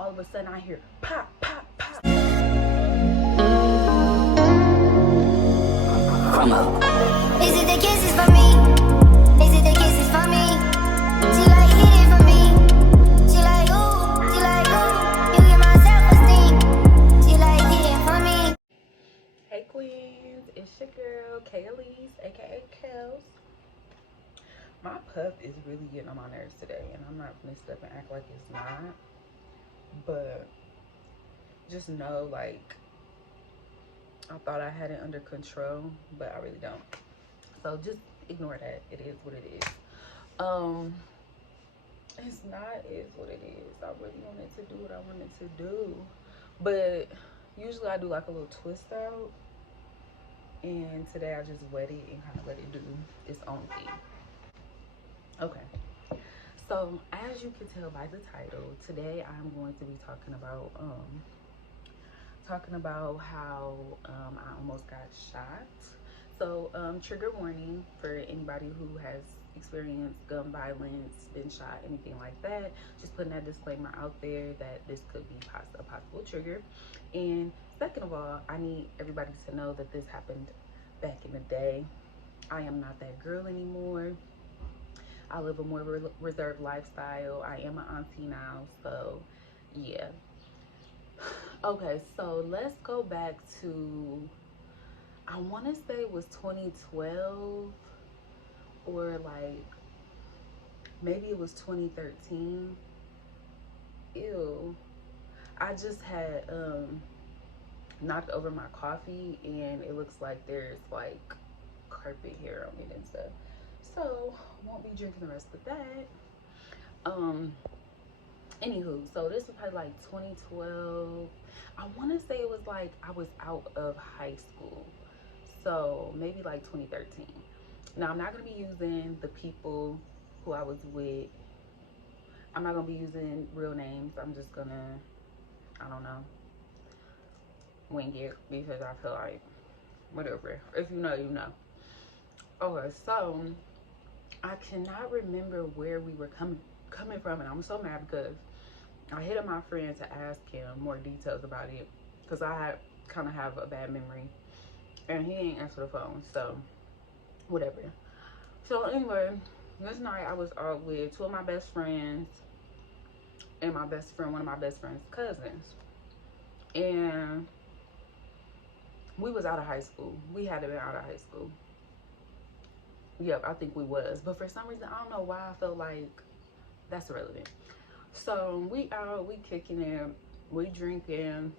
all of a sudden I hear pop, pop, pop. Is it the kisses for me? Is it the kisses for me? She like hit it for me. She like ooh, you get my self-esteem. She like hit it for me. Hey queens, it's your girl Kaylee's, aka Kels. My puff is really getting on my nerves today, and I'm not gonna step and act like it's not. But just know, like, I thought I had it under control, but I really don't. So just ignore that. It is what it is. It's not is what it is. I really wanted to do what I wanted to do, but usually I do like a little twist out, and today I just wet it and kind of let it do its own thing. Okay, so as you can tell by the title, today I'm going to be talking about how I almost got shot. So trigger warning for anybody who has experienced gun violence, been shot, anything like that. Just putting that disclaimer out there that this could be a possible trigger. And second of all, I need everybody to know that this happened back in the day. I am not that girl anymore. I live a more reserved lifestyle. I am an auntie now, so yeah. Okay, so let's go back to, I want to say it was 2012, or like maybe it was 2013. Ew. I just had knocked over my coffee, and it looks like there's like carpet hair on it and stuff. So won't be drinking the rest of that. Anywho, so this was probably like 2012. I want to say it was like I was out of high school, so maybe like 2013. Now I'm not gonna be using the people who I was with. I'm not gonna be using real names. I'm just gonna, I don't know, wing it because I feel like whatever. If you know, you know. Okay, so I cannot remember where we were coming from, and I'm so mad because I hit up my friend to ask him more details about it because I kind of have a bad memory, and he ain't answer the phone, so whatever. So anyway, this night I was out with two of my best friends and my best friend, one of my best friend's cousins, and we was out of high school. We had to be out of high school. Yep, I think we was, but for some reason I don't know why I felt like that's irrelevant. So we out, we kicking it, we drinking,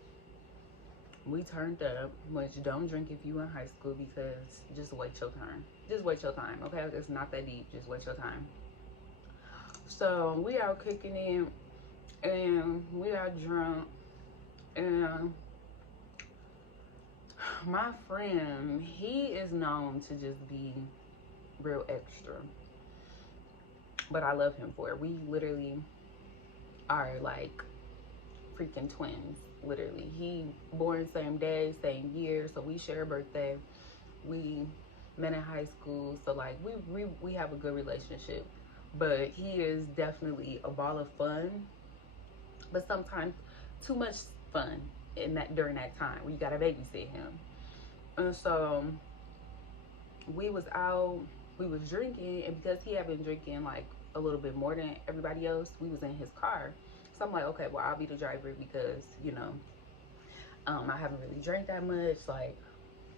we turned up, which don't drink if you in high school because just wait your time. Just wait your time, okay? It's not that deep, just wait your time. So we out kicking it, and we are drunk, and my friend, he is known to just be real extra, but I love him for it. We literally are like freaking twins, literally. He born same day, same year, so we share a birthday. We met in high school, so like we have a good relationship. But he is definitely a ball of fun, but sometimes too much fun in that during that time where you gotta babysit him. And so we was out, we was drinking, and because he had been drinking like a little bit more than everybody else, we was in his car. So I'm like, okay, well, I'll be the driver because, you know, I haven't really drank that much. Like,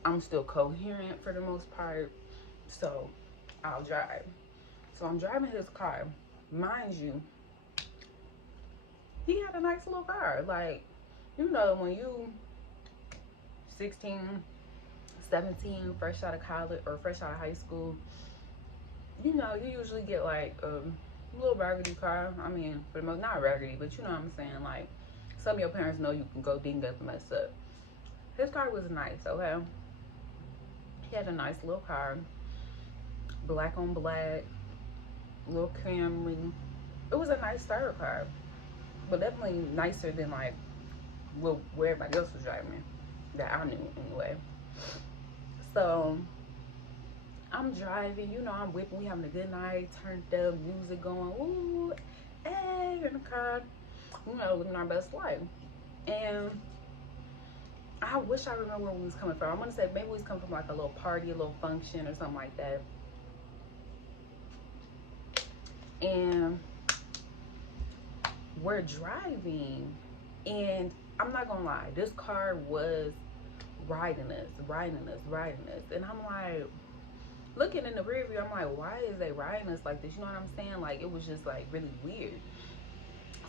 I'm still coherent for the most part, so I'll drive. So I'm driving his car. Mind you, he had a nice little car. Like, you know, when you 16, 17, fresh out of college or fresh out of high school, you know, you usually get like a little raggedy car. I mean, for the most, not raggedy, but you know what I'm saying. Like, some of your parents know you can go ding up and mess up. His car was nice, okay? He had a nice little car, black on black, little Camry. It was a nice starter car, but definitely nicer than like where everybody else was driving that I knew anyway. So I'm driving, you know, I'm whipping, we having a good night, turned up, music going, ooh, hey, in the car. you know, living our best life. And I wish I remember where we was coming from. I want to say maybe we was coming from like a little party, a little function or something like that. And we're driving, and I'm not gonna lie, this car was riding us, and I'm like, looking in the rear view, I'm like, why is they riding us like this? You know what I'm saying? Like, it was just like really weird.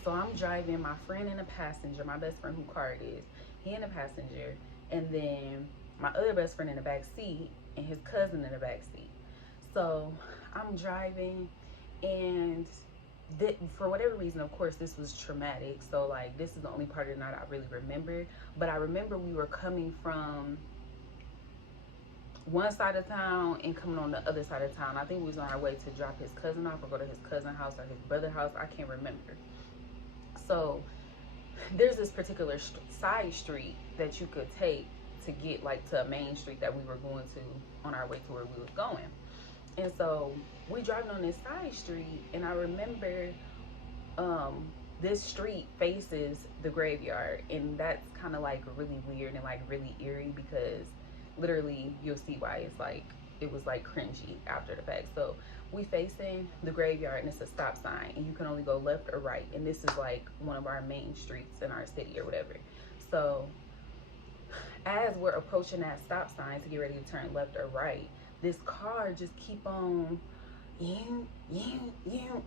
So I'm driving, my friend in the passenger, my best friend who car it is, he in the passenger, and then my other best friend in the back seat, and his cousin in the back seat. So I'm driving, and for whatever reason, of course, this was traumatic. So like, this is the only part of the night I really remember. But I remember we were coming from one side of town and coming on the other side of town. I think we was on our way to drop his cousin off or go to his cousin's house or his brother's house. I can't remember. So there's this particular side street that you could take to get like to a main street that we were going to on our way to where we was going. And so we driving on this side street, and I remember this street faces the graveyard, and that's kind of like really weird and like really eerie, because literally you'll see why it's like it was like cringy after the fact. So we facing the graveyard, and it's a stop sign, and you can only go left or right, and this is like one of our main streets in our city or whatever. So as we're approaching that stop sign to get ready to turn left or right, this car just keep on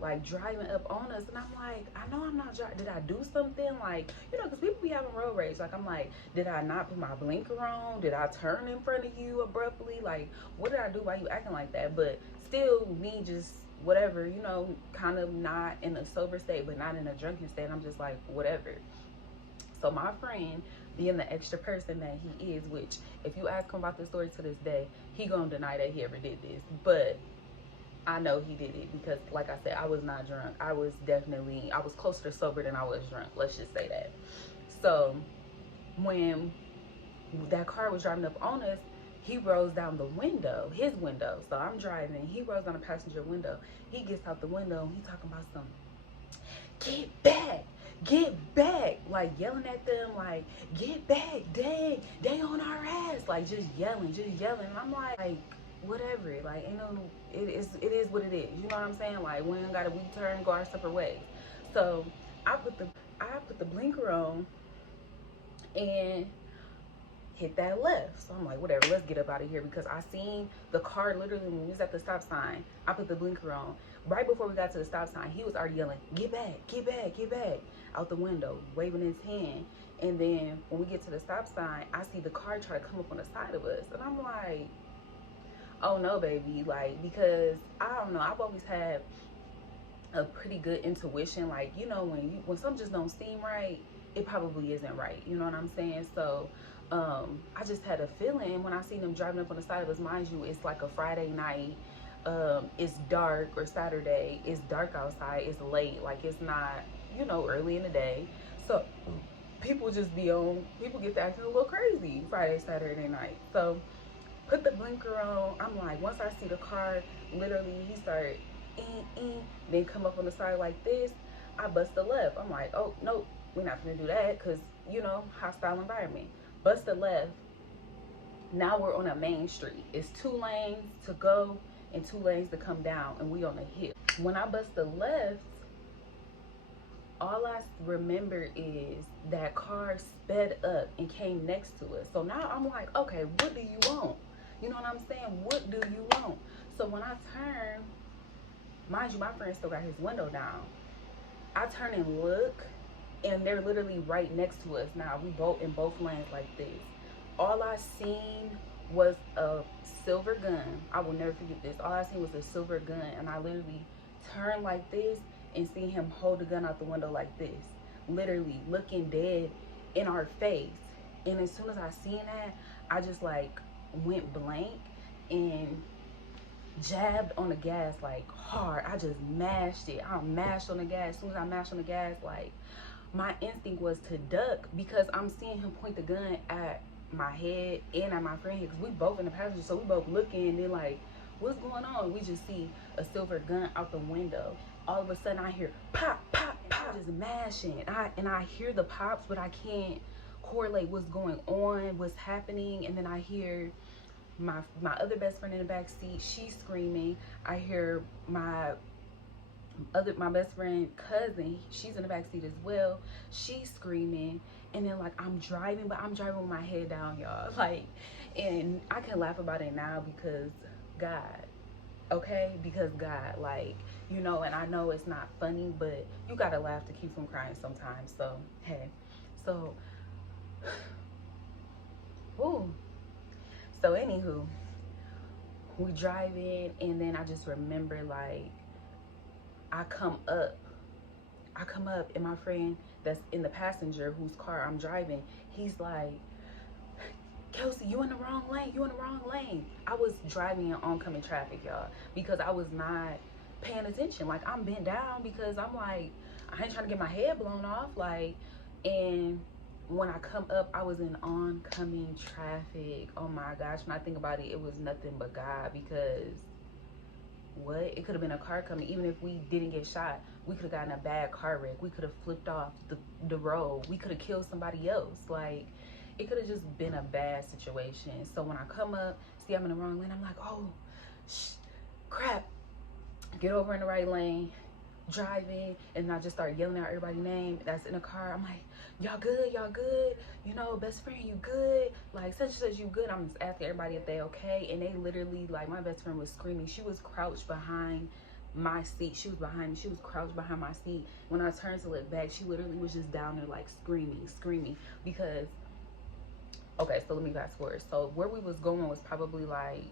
like driving up on us, and I'm like, I know I'm not driving. Did I do something? Like, you know, because people be having road rage. Like, I'm like, did I not put my blinker on? Did I turn in front of you abruptly? Like, what did I do? Why you acting like that? But still, me just whatever, you know, kind of not in a sober state, but not in a drunken state. I'm just like, whatever. So my friend, being the extra person that he is, which if you ask him about this story to this day, he gonna deny that he ever did this. But I know he did it, because like I said, I was not drunk. I was closer to sober than I was drunk. Let's just say that. So when that car was driving up on us, he rolls down the window, his window. So I'm driving, he rolls down the passenger window. He gets out the window, and he talking about something. Get back, like yelling at them, like, get back, dang, they on our ass, like just yelling. And I'm like, whatever, like, you know, it is what it is, you know what I'm saying? Like, we ain't gotta, we turn, go our separate ways. So I put the blinker on and hit that left. So I'm like, whatever, let's get up out of here, because I seen the car literally when we was at the stop sign. I put the blinker on. Right before we got to the stop sign, he was already yelling, get back, out the window, waving his hand. And then when we get to the stop sign, I see the car try to come up on the side of us. And I'm like, oh no, baby. Like, because I don't know, I've always had a pretty good intuition. Like, you know, when something just don't seem right, it probably isn't right. You know what I'm saying? So I just had a feeling when I seen them driving up on the side of us. Mind you, it's like a Friday night. It's dark, or Saturday. It's dark outside. It's late. Like, it's not, you know, early in the day. So people get to acting a little crazy Friday, Saturday night. So put the blinker on. I'm like, once I see the car, literally he started then come up on the side like this, I bust the left. I'm like, oh no, we're not gonna do that, because, you know, hostile environment. Bust the left. Now we're on a main street. It's 2 lanes to go and 2 lanes to come down, and we on a hill. When I bust the left, all I remember is that car sped up and came next to us. So now I'm like, okay, what do you want? You know what I'm saying? What do you want? So when I turn, mind you, my friend still got his window down. I turn and look, and they're literally right next to us. Now we both in both lanes like this. All I seen was a silver gun. I will never forget this. All I seen was a silver gun, and I literally turned like this and see him hold the gun out the window like this, literally looking dead in our face. And as soon as I seen that, I just like went blank and jabbed on the gas like hard. I just mashed it. I mashed on the gas. As soon as I mashed on the gas, like, my instinct was to duck, because I'm seeing him point the gun at my head and at my friend here, because we both in the passenger. So we both looking, and then like, what's going on? We just see a silver gun out the window. All of a sudden I hear pop, pop, pop. just mashing. I hear the pops, but I can't correlate what's going on, what's happening. And then I hear my other best friend in the back seat, she's screaming. I hear my best friend cousin, she's in the back seat as well, she's screaming. And then like I'm driving, but I'm driving with my head down, y'all. Like, and I can laugh about it now because God, okay, because God, like, you know, and I know it's not funny, but you gotta laugh to keep from crying sometimes. So hey, so ooh, so anywho, we driving, and then I just remember like I come up and my friend that's in the passenger whose car I'm driving, he's like, Kelsey, you in the wrong lane, you in the wrong lane. I was driving in oncoming traffic, y'all, because I was not paying attention. Like, I'm bent down because I'm like, I ain't trying to get my head blown off. Like, and when I come up, I was in oncoming traffic. Oh my gosh, when I think about it, it was nothing but God, because what? It could have been a car coming. Even if we didn't get shot, we could have gotten a bad car wreck. We could have flipped off the road. We could have killed somebody else. Like, it could have just been a bad situation. So when I come up, see I'm in the wrong lane, I'm like, oh, crap. Get over in the right lane, driving, and I just start yelling out everybody's name that's in the car. I'm like, y'all good, you know, best friend, you good, like such and such, you good. I'm just asking everybody if they okay, and they literally, like, my best friend was screaming. She was crouched behind my seat. She was behind me. She was crouched behind my seat. When I turned to look back, she literally was just down there like screaming because, okay, so let me fast forward. So where we was going was probably like,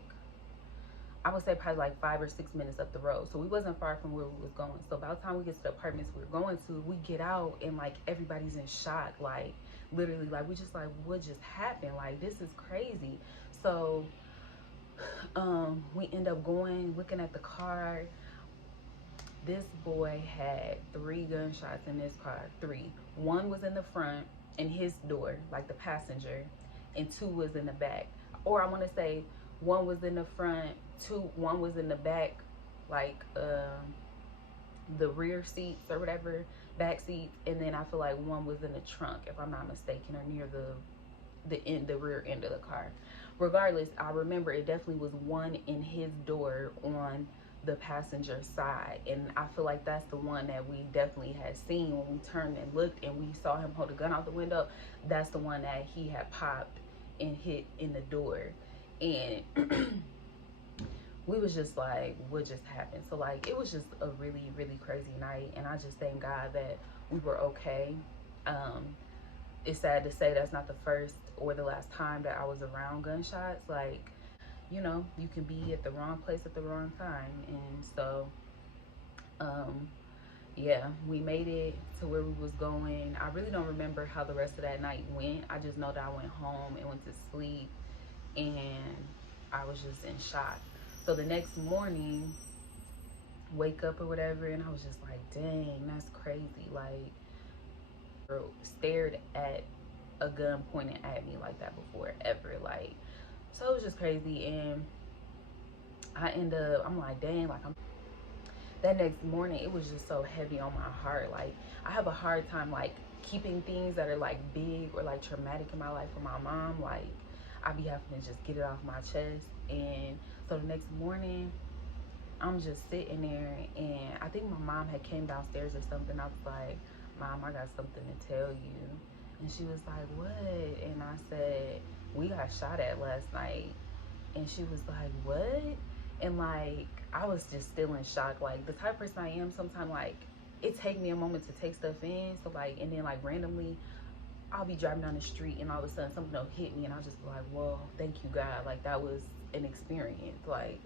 I would say probably like 5 or 6 minutes up the road. So we wasn't far from where we was going. So by the time we get to the apartments we were going to, we get out and like everybody's in shock. Like, literally, like, we just like, what just happened? Like, this is crazy. So we end up going, looking at the car. This boy had 3 gunshots in his car. 3. One was in the front in his door, like the passenger, and 2 was in the back. Or I want to say 1 was in the front, 1 was in the back, like the rear seats or whatever, back seats, and then I feel like 1 was in the trunk, if I'm not mistaken, or near the rear end of the car. Regardless, I remember it definitely was 1 in his door on the passenger side, and I feel like that's the one that we definitely had seen when we turned and looked and we saw him hold a gun out the window. That's the one that he had popped and hit in the door. And we was just like, what just happened? So like, it was just a really, really crazy night, and I just thank God that we were okay. It's sad to say that's not the first or the last time that I was around gunshots. Like, you know, you can be at the wrong place at the wrong time. And so yeah, we made it to where we was going. I really don't remember how the rest of that night went. I just know that I went home and went to sleep, and I was just in shock. So the next morning, wake up or whatever, and I was just like, dang, that's crazy. Like, stared at a gun pointed at me like that before, ever. Like, so it was just crazy. And I'm like, dang, like, that next morning, it was just so heavy on my heart. Like, I have a hard time like keeping things that are like big or like traumatic in my life with my mom. Like, I be having to just get it off my chest. And so the next morning, I'm just sitting there, and I think my mom had came downstairs or something. I was like, Mom, I got something to tell you. And she was like, what? And I said, we got shot at last night. And she was like, what? And like, I was just still in shock. Like, the type of person I am, sometimes like it take me a moment to take stuff in. So like, and then like randomly I'll be driving down the street and all of a sudden something will hit me, and I'll just be like, whoa, thank you God. Like, that was an experience. Like,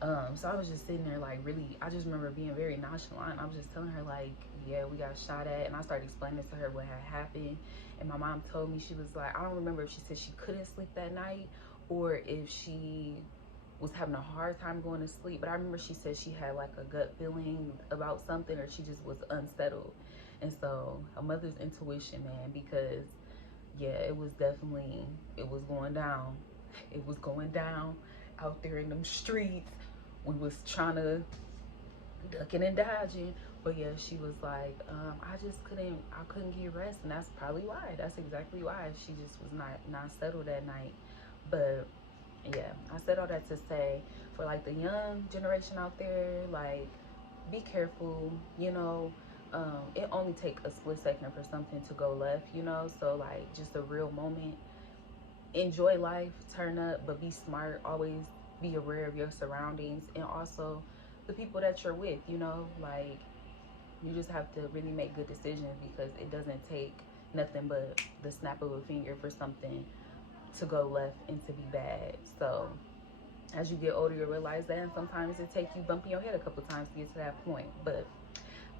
so I was just sitting there like, really, I just remember being very nonchalant. I was just telling her like, yeah, we got shot at, and I started explaining to her what had happened. And my mom told me, she was like, I don't remember if she said she couldn't sleep that night or if she was having a hard time going to sleep, but I remember she said she had like a gut feeling about something, or she just was unsettled. And so a mother's intuition, man, because yeah, it was going down. It was going down out there in them streets. We was trying to ducking and dodging. But yeah, she was like, I couldn't get rest, and that's probably why. That's exactly why she just was not settled that night. But yeah, I said all that to say, for like the young generation out there, like, be careful, you know. It only take a split second for something to go left, you know. So like, just a real moment. Enjoy life, turn up, but be smart. Always be aware of your surroundings, and also the people that you're with, you know. Like, you just have to really make good decisions, because it doesn't take nothing but the snap of a finger for something to go left and to be bad. So as you get older, you realize that, and sometimes it takes you bumping your head a couple times to get to that point. But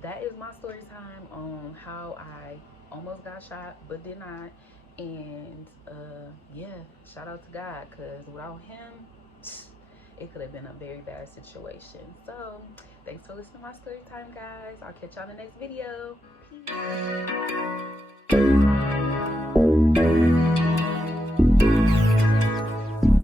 that is my story time on how I almost got shot but did not. And yeah, shout out to God, because without him, it could have been a very bad situation. So thanks for listening to my story time, guys. I'll catch y'all in the next video. Peace.